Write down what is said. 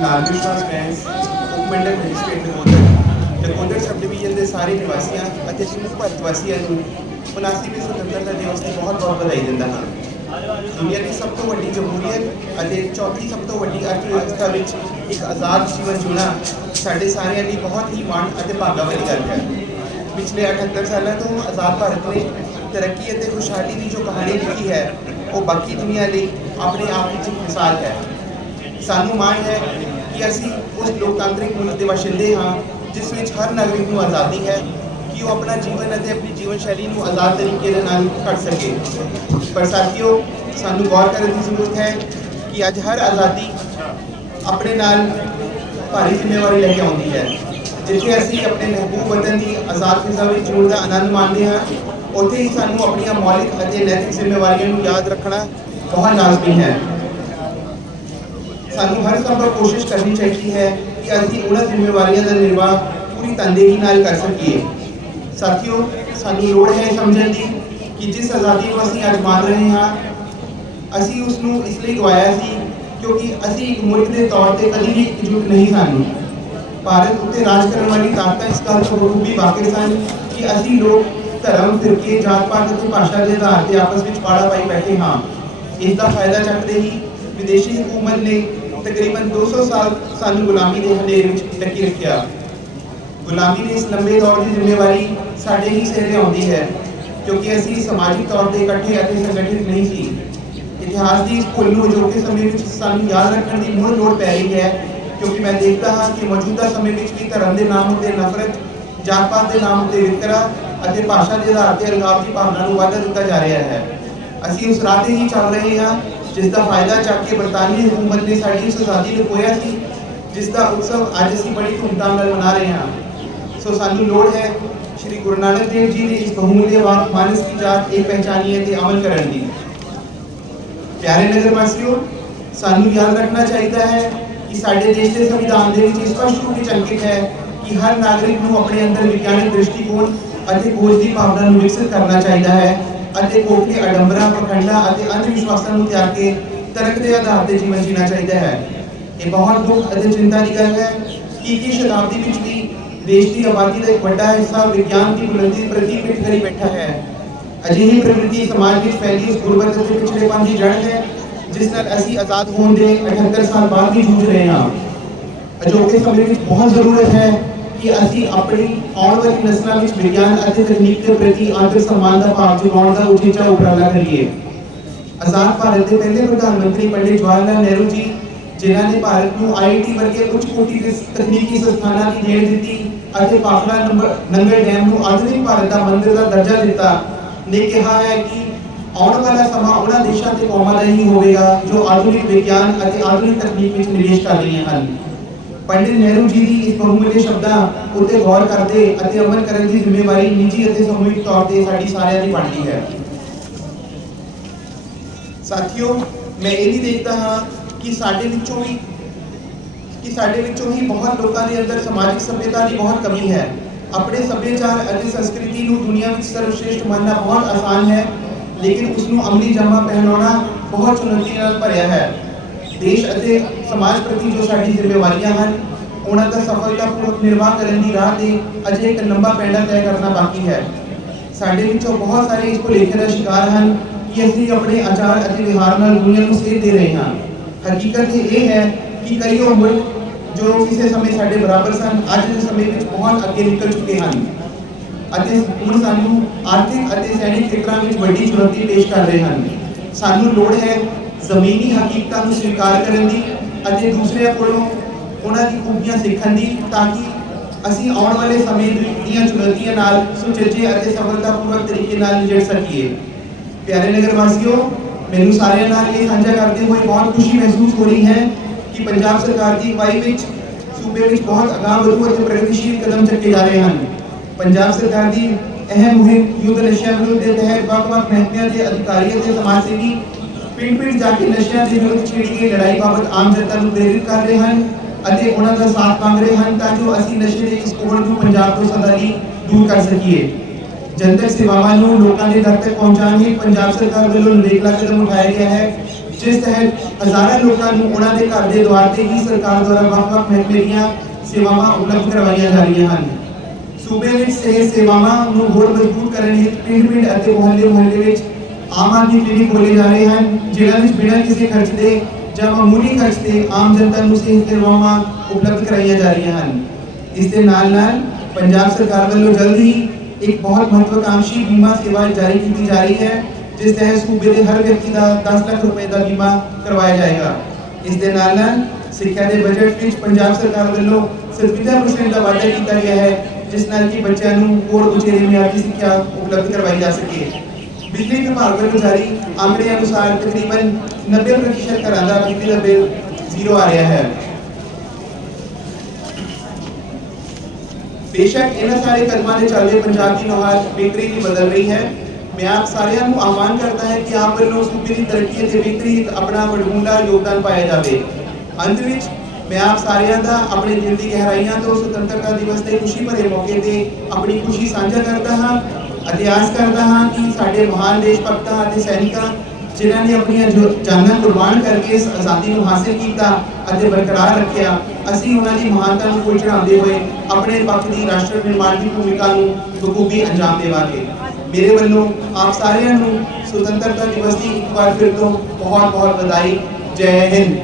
ਨਾਲ ਵਿਸ਼ਵਾਸ ਉਪਮੰਡਲ magistrate Nakodar Nakodar sub division ਦੇ ਸਾਰੇ ਨਿਵਾਸੀਆਂ ਅਤੇ ਸਮੂਹ ਭਾਰਤ ਵਾਸੀਆਂ ਨੂੰ 79ਵੀਂ ਸੁਤੰਤਰਤਾ ਦਿਵਸ ਦੀ ਬਹੁਤ ਬਹੁਤ ਵਧਾਈ ਦਿੰਦਾ ਹਾਂ। ਦੁਨੀਆ ਦੀ ਸਭ ਤੋਂ ਵੱਡੀ ਜਮਹੂਰੀਅਤ ਅਤੇ ਚੌਥੀ ਸਭ ਤੋਂ ਵੱਡੀ ਅਰਥ ਵਿਵਸਥਾ ਵਿੱਚ ਇੱਕ ਆਜ਼ਾਦ ਜੀਵਨ ਜਿਉਣਾ ਸਾਡੇ ਸਾਰਿਆਂ ਲਈ ਬਹੁਤ ਹੀ ਮਾਣ ਅਤੇ ਭਾਗਾ ਵਾਲੀ ਗੱਲ ਹੈ। ਪਿਛਲੇ 78 ਸਾਲਾਂ ਤੋਂ ਆਜ਼ਾਦ ਭਾਰਤ ਨੇ ਤਰੱਕੀ ਅਤੇ ਖੁਸ਼ਹਾਲੀ ਦੀ ਜੋ ਕਹਾਣੀ ਲਿਖੀ ਹੈ, ਉਹ ਬਾਕੀ ਦੁਨੀਆ ਲਈ ਆਪਣੇ ਆਪ ਵਿੱਚ ਇੱਕ ਮਿਸਾਲ ਹੈ। ਸਾਨੂੰ ਮਾਣ ਹੈ ਕਿ ਅਸੀਂ ਉਸ ਲੋਕਤਾਂਤਰਿਕ ਮੁਲਕ ਦੇ ਵਾਸ਼ਿੰਦੇ ਹਾਂ, ਜਿਸ ਵਿੱਚ ਹਰ ਨਾਗਰਿਕ ਨੂੰ ਆਜ਼ਾਦੀ ਹੈ, ਕਿ ਉਹ ਆਪਣਾ ਜੀਵਨ ਅਤੇ ਆਪਣੀ ਜੀਵਨ ਸ਼ੈਲੀ ਨੂੰ ਆਜ਼ਾਦ ਤਰੀਕੇ ਦੇ ਨਾਲ ਕੱਢ ਸਕੇ। ਪਰ ਸਾਥੀਓ, ਸਾਨੂੰ ਗੌਰ ਕਰਨ ਦੀ ਜ਼ਰੂਰਤ ਹੈ ਕਿ ਅੱਜ ਹਰ ਆਜ਼ਾਦੀ ਆਪਣੇ ਨਾਲ ਭਾਰੀ ਜ਼ਿੰਮੇਵਾਰੀ ਲੈ ਕੇ ਆਉਂਦੀ ਹੈ। ਜਿੱਥੇ ਅਸੀਂ ਆਪਣੇ ਮਹਿਬੂਬ ਵਤਨ ਦੀ ਆਜ਼ਾਦ ਫਿਜ਼ਾ ਵਿੱਚ ਜੂਣ ਦਾ ਆਨੰਦ ਮਾਣਦੇ ਹਾਂ, ਉੱਥੇ ਹੀ ਸਾਨੂੰ ਆਪਣੀਆਂ ਮੌਲਿਕ ਅਤੇ ਨੈਤਿਕ ਜ਼ਿੰਮੇਵਾਰੀਆਂ ਨੂੰ ਯਾਦ ਰੱਖਣਾ ਬਹੁਤ ਲਾਜ਼ਮੀ ਹੈ। ਸਾਨੂੰ ਹਰ ਸੰਭਵ ਕੋਸ਼ਿਸ਼ ਕਰਨੀ ਚਾਹੀਦੀ ਹੈ ਕਿ ਅਸੀਂ ਉਹਨਾਂ ਜ਼ਿੰਮੇਵਾਰੀਆਂ ਦਾ ਨਿਰਵਾਹ ਪੂਰੀ ਤਨਦੇਹੀ ਨਾਲ ਕਰ ਸਕੀਏ। ਸਾਥੀਓ ਸਾਨੂੰ ਲੋੜ ਹੈ ਸਮਝਣ ਦੀ ਕਿ ਜਿਸ ਆਜ਼ਾਦੀ ਨੂੰ ਅਸੀਂ ਅੱਜ ਮੰਨ ਰਹੇ ਹਾਂ, ਅਸੀਂ ਉਸ ਨੂੰ ਇਸ ਲਈ ਗਵਾਇਆ ਸੀ ਕਿਉਂਕਿ ਅਸੀਂ ਇੱਕ ਮੁਲਕ ਦੇ ਤੌਰ ਤੇ ਕਦੀ ਵੀ ਇਕਜੁੱਟ ਨਹੀਂ ਸਨ। ਭਾਰਤ ਉੱਤੇ ਰਾਜ ਕਰਨ ਵਾਲੀ ਤਾਕਤਾਂ ਇਸ ਗੱਲ ਤੋਂ ਬਖੂਬੀ ਵਾਕਿਫ ਸਨ ਕਿ ਅਸੀਂ ਲੋਕ ਧਰਮ, ਫਿਰਕੇ ਜਾਤ ਪਾਤ ਅਤੇ ਭਾਸ਼ਾ ਦੇ ਆਧਾਰ ਤੇ ਆਪਸ ਵਿੱਚ ਪਾੜਾ ਪਾਈ ਬੈਠੇ ਹਾਂ। ਇਸ ਦਾ ਫਾਇਦਾ ਚੱਕਦੇ ਹੀ ਵਿਦੇਸ਼ੀ ਹਕੂਮਤ ਨੇ ਤਕਰੀਬਨ 200 ਸਾਲ ਸਾਨੂੰ ਗੁਲਾਮੀ ਦੇ ਹਨੇਰੇ ਵਿੱਚ ਟੱਕੀ ਰੱਖਿਆ। ਗੁਲਾਮੀ ਦੇ ਇਸ ਲੰਬੇ ਦੌਰ ਦੀ ਜ਼ਿੰਮੇਵਾਰੀ ਸਾਡੇ ਹੀ ਸਿਰ ਤੇ ਆਉਂਦੀ ਹੈ, ਕਿਉਂਕਿ ਅਸੀਂ ਸਮਾਜਿਕ ਤੌਰ ਤੇ ਇਕੱਠੇ ਅਤੇ ਸੰਗਠਿਤ ਨਹੀਂ ਸੀ। ਇਤਿਹਾਸ ਦੀ ਇਸ ਭੁੱਲ ਨੂੰ ਅਜੋਕੇ ਸਮੇਂ ਵਿੱਚ ਸਾਨੂੰ ਯਾਦ ਰੱਖਣ ਦੀ ਮੁੜ ਲੋੜ ਪੈ ਰਹੀ ਹੈ, ਕਿਉਂਕਿ ਮੈਂ ਦੇਖਦਾ ਹਾਂ ਕਿ ਮੌਜੂਦਾ ਸਮੇਂ ਵਿੱਚ ਵੀ ਧਰਮ ਦੇ ਨਾਮ ਉੱਤੇ ਨਫ਼ਰਤ ਜਾਤ ਪਾਤ ਦੇ ਨਾਮ ਉੱਤੇ ਵਿਤਕਰਾ ਅਤੇ ਭਾਸ਼ਾ ਦੇ ਆਧਾਰ ਤੇ ਅਲਗਾਵ ਦੀ ਭਾਵਨਾ ਨੂੰ ਵਾਧਾ ਦਿੱਤਾ ਜਾ ਰਿਹਾ ਹੈ। ਅਸੀਂ ਉਸ ਰਾਹ ਤੇ ਹੀ ਚੱਲ ਰਹੇ ਹਾਂ ਜਿਸ ਦਾ ਫਾਇਦਾ ਚੱਕ ਕੇ ਬਰਤਾਨੀ ਹਕੂਮਤ ਨੇ ਸਾਡੀ ਉਸ ਆਜ਼ਾਦੀ ਨੂੰ ਖੋਇਆ ਸੀ, ਜਿਸ ਦਾ ਉਤਸਵ ਅੱਜ ਅਸੀਂ ਬੜੀ ਧੂਮਧਾਮ ਨਾਲ ਮਨਾ ਰਹੇ ਹਾਂ। ਸੋ ਸਾਨੂੰ ਲੋੜ ਹੈ ਸ਼੍ਰੀ ਗੁਰੂ ਨਾਨਕ ਦੇਵ ਜੀ ਨੇ ਇਸ ਬਹੁਮੁੱਲੇ ਵਾਕ ਮਾਨਸ ਕੀ ਜਾਤ ਇਹ ਪਹਿਚਾਨੀਏ ਤੇ ਅਮਲ ਕਰਨ ਦੀ। ਪਿਆਰੇ ਨਗਰ ਵਾਸੀਓ, ਸਾਨੂੰ ਯਾਦ ਰੱਖਣਾ ਚਾਹੀਦਾ ਹੈ ਕਿ ਸਾਡੇ ਦੇਸ਼ ਦੇ ਸੰਵਿਧਾਨ ਦੇ ਵਿੱਚ ਸਪਸ਼ਟ ਰੂਪ ਵਿੱਚ ਅੰਕਿਤ ਹੈ ਕਿ ਹਰ ਨਾਗਰਿਕ ਨੂੰ ਆਪਣੇ ਅੰਦਰ ਵਿਗਿਆਨਕ ਦ੍ਰਿਸ਼ਟੀਕੋਣ ਅਤੇ ਖੋਜ ਦੀ ਭਾਵਨਾ ਨੂੰ ਵਿਕਸਿਤ ਕਰਨਾ ਚਾਹੀਦਾ ਹੈ। ਅਤੇ ਕੋਟਲੇ ਅਡੰਬਰਾਂ ਪਖੰਡਾਂ ਅਤੇ ਅੰਧ ਵਿਸ਼ਵਾਸਾਂ ਨੂੰ ਤਿਆਗ ਕੇ ਤਰਕ ਦੇ ਆਧਾਰ ਤੇ ਜੀਵਨ ਜੀਣਾ ਚਾਹੀਦਾ ਹੈ ਇਹ ਬਹੁਤ ਦੁੱਖ ਅਤੇ ਚਿੰਤਾ ਦੀ ਗੱਲ ਹੈ ਕਿ ਕੀ ਸ਼ਤਾਬਦੀ ਵਿੱਚ ਵੀ ਦੇਸ਼ ਦੀ ਆਬਾਦੀ ਦਾ ਇੱਕ ਵੱਡਾ ਹਿੱਸਾ ਵਿਗਿਆਨ ਦੀ ਬੁਲੰਦੀ ਪ੍ਰਤੀ ਪਿੱਠ ਕਰੀ ਬੈਠਾ ਹੈ ਅਜਿਹੀ ਪ੍ਰਵਿਰਤੀ ਸਮਾਜ ਵਿੱਚ ਫੈਲੀ ਉਸ ਗੁਰਬਤ ਅਤੇ ਪਿਛੜੇਪਨ ਦੀ ਜੜ ਹੈ ਜਿਸ ਨਾਲ ਅਸੀਂ ਆਜ਼ਾਦ ਹੋਣ ਦੇ 78 ਸਾਲ ਬਾਅਦ ਵੀ ਜੂਝ ਰਹੇ ਹਾਂ ਅਜੋਕੇ ਸਮੇਂ ਵਿੱਚ ਬਹੁਤ ਜ਼ਰੂਰਤ ਹੈ ਕਿ ਅਸੀਂ ਆਪਣੀ ਆਉਣ ਵਾਲੀ ਨਸਲਾਂ ਵਿੱਚ ਵਿਗਿਆਨ ਅਤੇ ਤਕਨੀਕ ਦੇ ਪ੍ਰਤੀ ਆਦਰ ਸਨਮਾਨ ਦਾ ਭਾਵ ਜਗਾਉਣ ਦਾ ਉਚੇਚਾ ਉਪਰਾਲਾ ਕਰੀਏ ਆਜ਼ਾਦ ਭਾਰਤ ਦੇ ਪਹਿਲੇ ਪ੍ਰਧਾਨ ਮੰਤਰੀ ਪੰਡਿਤ ਜਵਾਹਰ ਲਾਲ ਨਹਿਰੂ ਜੀ ਜਿਨ੍ਹਾਂ ਨੇ ਭਾਰਤ ਨੂੰ ਆਈਆਈਟੀ ਵਰਗੇ ਉੱਚ ਕੋਟੀ ਦੇ ਤਕਨੀਕੀ ਸੰਸਥਾਨਾਂ ਦੀ ਦੇਣ ਦਿੱਤੀ ਅਤੇ ਪਾਖੜਾ ਨੰਬਰ ਨੰਗਲ ਡੈਮ ਨੂੰ ਆਧੁਨਿਕ ਭਾਰਤ ਦਾ ਮੰਦਿਰ ਦਾ ਦਰਜਾ ਦਿੱਤਾ ਨੇ ਕਿਹਾ ਹੈ ਕਿ ਆਉਣ ਵਾਲਾ ਸਮਾਂ ਉਹਨਾਂ ਦੇਸ਼ਾਂ ਤੇ ਕੌਮਾਂ ਦਾ ਹੀ ਹੋਵੇਗਾ ਜੋ ਆਧੁਨਿਕ ਵਿਗਿਆਨ ਅਤੇ ਆਧੁਨਿਕ ਤਕਨੀਕ ਵਿੱਚ ਨਿਵੇਸ਼ ਕਰ ਰਹੀਆਂ ਹਨ ਪੰਡਿਤ ਨਹਿਰੂ ਜੀ ਦੀ ਇਸ ਬਹੁਮੁੱਲੇ ਸ਼ਬਦਾਂ ਉੱਤੇ ਗੌਰ ਕਰਦੇ ਅਤੇ ਅਮਲ ਕਰਨ ਦੀ ਜ਼ਿੰਮੇਵਾਰੀ ਨਿੱਜੀ ਅਤੇ ਸਮੂਹਿਕ ਤੌਰ ਤੇ ਸਾਡੀ ਸਾਰਿਆਂ ਦੀ ਬਣਦੀ ਹੈ ਸਾਥੀਓ ਮੈਂ ਇਹ ਵੀ ਦੇਖਦਾ ਹਾਂ ਕਿ ਸਾਡੇ ਵਿੱਚੋਂ ਵੀ ਕਿ ਸਾਡੇ ਵਿੱਚੋਂ ਹੀ ਬਹੁਤ ਲੋਕਾਂ ਦੇ ਅੰਦਰ ਸਮਾਜਿਕ ਸਭਿਅਤਾ ਦੀ ਬਹੁਤ ਕਮੀ ਹੈ ਆਪਣੇ ਸੱਭਿਆਚਾਰ ਅਤੇ ਸੰਸਕ੍ਰਿਤੀ ਨੂੰ ਦੁਨੀਆ ਵਿੱਚ ਸਰਵਸ਼੍ਰੇਸ਼ਟ ਮੰਨਣਾ ਬਹੁਤ ਆਸਾਨ ਹੈ ਲੇਕਿਨ ਉਸ ਨੂੰ ਅਮਲੀ ਜਮਾ ਪਹਿਨਾਉਣਾ ਬਹੁਤ ਚੁਣੌਤੀ ਨਾਲ ਭਰਿਆ ਹੈ ਦੇਸ਼ ਅਤੇ ਸਮਾਜ ਪ੍ਰਤੀ ਜੋ ਸਾਡੀ ਜ਼ਿੰਮੇਵਾਰੀਆਂ ਹਨ, ਉਹਨਾਂ ਦਾ ਸਫਲਤਾਪੂਰਵਕ ਨਿਰਵਾਹ ਕਰਨ ਦੀ ਰਾਹ ਤੇ ਅਜੇ ਇੱਕ ਲੰਬਾ ਪੈਂਡਾ ਤੈਅ ਕਰਨਾ ਬਾਕੀ ਹੈ। ਸਾਡੇ ਵਿੱਚੋਂ ਬਹੁਤ ਸਾਰੇ ਇਸ ਭੁਲੇਖੇ ਦਾ ਸ਼ਿਕਾਰ ਹਨ ਕਿ ਅਸੀਂ ਆਪਣੇ ਆਚਾਰ ਅਤੇ ਵਿਹਾਰ ਨਾਲ ਦੁਨੀਆ ਨੂੰ ਸੇਧ ਦੇ ਰਹੇ ਹਾਂ। ਹਕੀਕਤ ਇਹ ਹੈ ਕਿ ਕਈ ਉਹ ਮੁਲਕ ਜੋ ਕਿਸੇ ਸਮੇਂ ਸਾਡੇ ਬਰਾਬਰ ਸਨ, ਅੱਜ ਦੇ ਸਮੇਂ ਵਿੱਚ ਬਹੁਤ ਅੱਗੇ ਨਿਕਲ ਚੁੱਕੇ ਹਨ ਅਤੇ ਹੁਣ ਸਾਨੂੰ ਆਰਥਿਕ ਅਤੇ ਸੈਨਿਕ ਖੇਤਰਾਂ ਵਿੱਚ ਵੱਡੀ ਚੁਣੌਤੀ ਪੇਸ਼ ਕਰ ਰਹੇ ਹਨ। ਸਾਨੂੰ ਲੋੜ ਹੈ ਜ਼ਮੀਨੀ ਹਕੀਕਤਾਂ ਨੂੰ ਸਵੀਕਾਰ ਕਰਨ ਦੀ ਅਤੇ ਦੂਸਰਿਆਂ ਕੋਲੋਂ ਉਹਨਾਂ ਦੀ ਖੂਬੀਆਂ ਸਿੱਖਣ ਦੀ ਤਾਂ ਕਿ ਅਸੀਂ ਆਉਣ ਵਾਲੇ ਸਮੇਂ ਦੀਆਂ ਚੁਣੌਤੀਆਂ ਨਾਲ ਸੁਚੱਜੇ ਅਤੇ ਸਫਲਤਾਪੂਰਵਕ ਤਰੀਕੇ ਨਾਲ ਨਿਜੜ ਸਕੀਏ। ਪਿਆਰੇ ਨਗਰ ਵਾਸੀਓ ਮੈਨੂੰ ਸਾਰਿਆਂ ਨਾਲ ਇਹ ਸਾਂਝਾ ਕਰਦੇ ਹੋਏ ਬਹੁਤ ਖੁਸ਼ੀ ਮਹਿਸੂਸ ਹੋ ਰਹੀ ਹੈ ਕਿ ਪੰਜਾਬ ਸਰਕਾਰ ਦੀ ਅਗਵਾਈ ਵਿੱਚ ਸੂਬੇ ਵਿੱਚ ਬਹੁਤ ਅਗਾਂਹ ਵਧੂ ਅਤੇ ਪ੍ਰਗਤੀਸ਼ੀਲ ਕਦਮ ਚੱਕੇ ਜਾ ਰਹੇ ਹਨ। ਪੰਜਾਬ ਸਰਕਾਰ ਦੀ ਅਹਿਮ ਮੁਹਿੰਮ ਯੁੱਧ ਨਸ਼ਿਆਂ ਵਿਰੁੱਧ ਦੇ ਤਹਿਤ ਵੱਖ-ਵੱਖ ਮਹਿਕਮਿਆਂ ਦੇ ਅਧਿਕਾਰੀਆਂ ਅਤੇ ਸਮਾਜ ਸੇਵੀ ਪਿੰਡ-ਪਿੰਡ ਜਾ ਕੇ ਨਸ਼ਿਆਂ ਦੇ ਵਿਰੁੱਧ ਛੇੜੀ ਲੜਾਈ ਬਾਬਤ ਆਮ ਜਨਤਾ ਨੂੰ ਪ੍ਰੇਰਿਤ ਕਰ ਰਹੇ ਹਨ ਅਤੇ ਉਹਨਾਂ ਦਾ ਸਾਥ ਮੰਗ ਰਹੇ ਹਨ ਤਾਂ ਜੋ ਅਸੀਂ ਨਸ਼ੇ ਦੇ ਇਸ ਕੋਹੜ ਨੂੰ ਪੰਜਾਬ ਤੋਂ ਸਦਾ ਲਈ ਦੂਰ ਕਰ ਸਕੀਏ। ਜਨਤਕ ਸੇਵਾਵਾਂ ਨੂੰ ਲੋਕਾਂ ਦੇ ਦਰ ਤੱਕ ਪਹੁੰਚਾਉਣ ਲਈ ਪੰਜਾਬ ਸਰਕਾਰ ਵੱਲੋਂ ਨਰੇਗਾ ਕਦਮ ਉਠਾਇਆ ਗਿਆ ਹੈ। ਜਿਸ ਤਹਿਤ ਹਜ਼ਾਰਾਂ ਲੋਕਾਂ ਨੂੰ ਉਹਨਾਂ ਦੇ ਘਰ ਦੇ ਦੁਆਰ ਤੇ ਹੀ ਸਰਕਾਰ ਦੁਆਰਾ ਵੱਖ-ਵੱਖ ਮਹਿਕਮੇ ਦੀਆਂ ਸੇਵਾਵਾਂ ਉਪਲਬਧ ਕਰਵਾਈਆਂ ਜਾ ਰਹੀਆਂ ਹਨ। ਸੂਬੇ ਵਿੱਚ ਸਿਹਤ ਸੇਵਾਵਾਂ ਨੂੰ ਹੋਰ ਮਜ਼ਬੂਤ ਕਰਨ ਲਈ ਪਿੰਡ-ਪਿੰਡ ਅਤੇ ਮੁਹੱਲੇ-ਮੁਹੱਲੇ ਵਿੱਚ ਆਮ ਆਦਮੀ ਕਲੀਨਿਕ ਖੋਲ੍ਹੇ ਜਾ ਰਹੇ ਹਨ ਜਿਨ੍ਹਾਂ ਵਿੱਚ ਬਿਨਾਂ ਕਿਸੇ ਖਰਚ ਦੇ ਜਾਂ ਮਾਮੂਲੀ ਖਰਚ ਤੇ ਆਮ ਜਨਤਾ ਨੂੰ ਸਿਹਤ ਸੇਵਾਵਾਂ ਉਪਲਬਧ ਕਰਾਈਆਂ ਜਾ ਰਹੀਆਂ ਹਨ। ਇਸ ਦੇ ਨਾਲ-ਨਾਲ ਪੰਜਾਬ ਸਰਕਾਰ ਵੱਲੋਂ ਜਲਦ ਹੀ ਇੱਕ ਬਹੁਤ ਮਹੱਤਵਕਾਂਸ਼ੀ ਬੀਮਾ ਸੇਵਾ ਜਾਰੀ ਕੀਤੀ ਜਾ ਰਹੀ ਹੈ, ਜਿਸ ਤਹਿਤ ਸੂਬੇ ਦੇ ਹਰ ਵਿਅਕਤੀ ਦਾ 10 ਲੱਖ ਰੁਪਏ ਦਾ ਬੀਮਾ ਕਰਵਾਇਆ ਜਾਏਗਾ। ਇਸ ਦੇ ਨਾਲ-ਨਾਲ ਸਿੱਖਿਆ ਦੇ ਬਜਟ ਵਿੱਚ ਪੰਜਾਬ ਸਰਕਾਰ ਵੱਲੋਂ 57% ਦਾ ਵਾਅਦਾ ਕੀਤਾ ਗਿਆ ਹੈ, ਜਿਸ ਨਾਲ ਕਿ ਬੱਚਿਆਂ ਨੂੰ ਹੋਰ ਉਚੇਰੀ ਦੀ ਸਿੱਖਿਆ ਉਪਲਬਧ ਕਰਵਾਈ ਜਾ ਸਕੇ। ਬਿਜਲੀ ਵਿਭਾਗ ਵੱਲੋਂ ਜਾਰੀ ਆંકੜੇ ਅਨੁਸਾਰ ਤਕਰੀਬਨ 90% ਘਰਾਂ ਦਾ ਬਿਜਲੀ ਦਾ ਬਿੱਲ ਜ਼ੀਰੋ ਆ ਰਿਹਾ ਹੈ। ਬੇਸ਼ੱਕ ਇਹਨਾਂ ਸਾਰੇ ਕਦਮਾਂ ਦੇ ਚੱਲਦੇ ਪੰਜਾਬ ਦੀ ਨੁਹਾਰ ਬਿਹਤਰੀ ਵੀ ਬਦਲ ਰਹੀ ਹੈ। ਮੈਂ ਆਪ ਸਾਰਿਆਂ ਨੂੰ ਆਹਵਾਨ ਕਰਦਾ ਹੈ ਕਿ ਆਪ ਵੱਲੋਂ ਸੂਬੇ ਦੀ ਤਰੱਕੀ ਅਤੇ ਬਿਹਤਰੀ ਆਪਣਾ ਵਡਮੁੱਲਾ ਯੋਗਦਾਨ ਪਾਇਆ ਜਾਵੇ। ਅੰਤ ਵਿੱਚ ਮੈਂ ਆਪ ਸਾਰਿਆਂ ਦਾ ਆਪਣੇ ਦਿਲ ਦੀ ਗਹਿਰਾਈਆਂ ਤੋਂ ਸੁਤੰਤਰਤਾ ਦਿਵਸ ਦੇ ਖੁਸ਼ੀ ਭਰੇ ਮੌਕੇ ਤੇ ਆਪਣੀ ਖੁਸ਼ੀ ਸਾਂਝਾ ਕਰਦਾ ਹਾਂ। ਅਤੇ ਆਸ ਕਰਦਾ ਹਾਂ ਕਿ ਸਾਡੇ ਮਹਾਨ ਦੇਸ਼ ਭਗਤਾਂ ਅਤੇ ਸੈਨਿਕਾਂ ਜਿਨ੍ਹਾਂ ਨੇ ਆਪਣੀਆਂ ਜਾਨਾਂ ਕੁਰਬਾਨ ਕਰਕੇ ਇਸ ਆਜ਼ਾਦੀ ਨੂੰ ਹਾਸਿਲ ਕੀਤਾ ਅਤੇ ਬਰਕਰਾਰ ਰੱਖਿਆ, ਅਸੀਂ ਉਹਨਾਂ ਦੀ ਮਹਾਨਤਾ ਨੂੰ ਕੋਈ ਚੜਾਉਂਦੇ ਹੋਏ ਆਪਣੇ ਪੱਖ ਦੀ ਰਾਸ਼ਟਰ ਨਿਰਮਾਣ ਦੀ ਭੂਮਿਕਾ ਨੂੰ ਬਖੂਬੀ ਅੰਜਾਮ ਦੇਵਾਂਗੇ। ਮੇਰੇ ਵੱਲੋਂ ਆਪ ਸਾਰਿਆਂ ਨੂੰ ਸੁਤੰਤਰਤਾ ਦਿਵਸ ਦੀ ਇੱਕ ਵਾਰ ਫਿਰ ਤੋਂ ਬਹੁਤ ਬਹੁਤ ਵਧਾਈ। ਜੈ ਹਿੰਦ।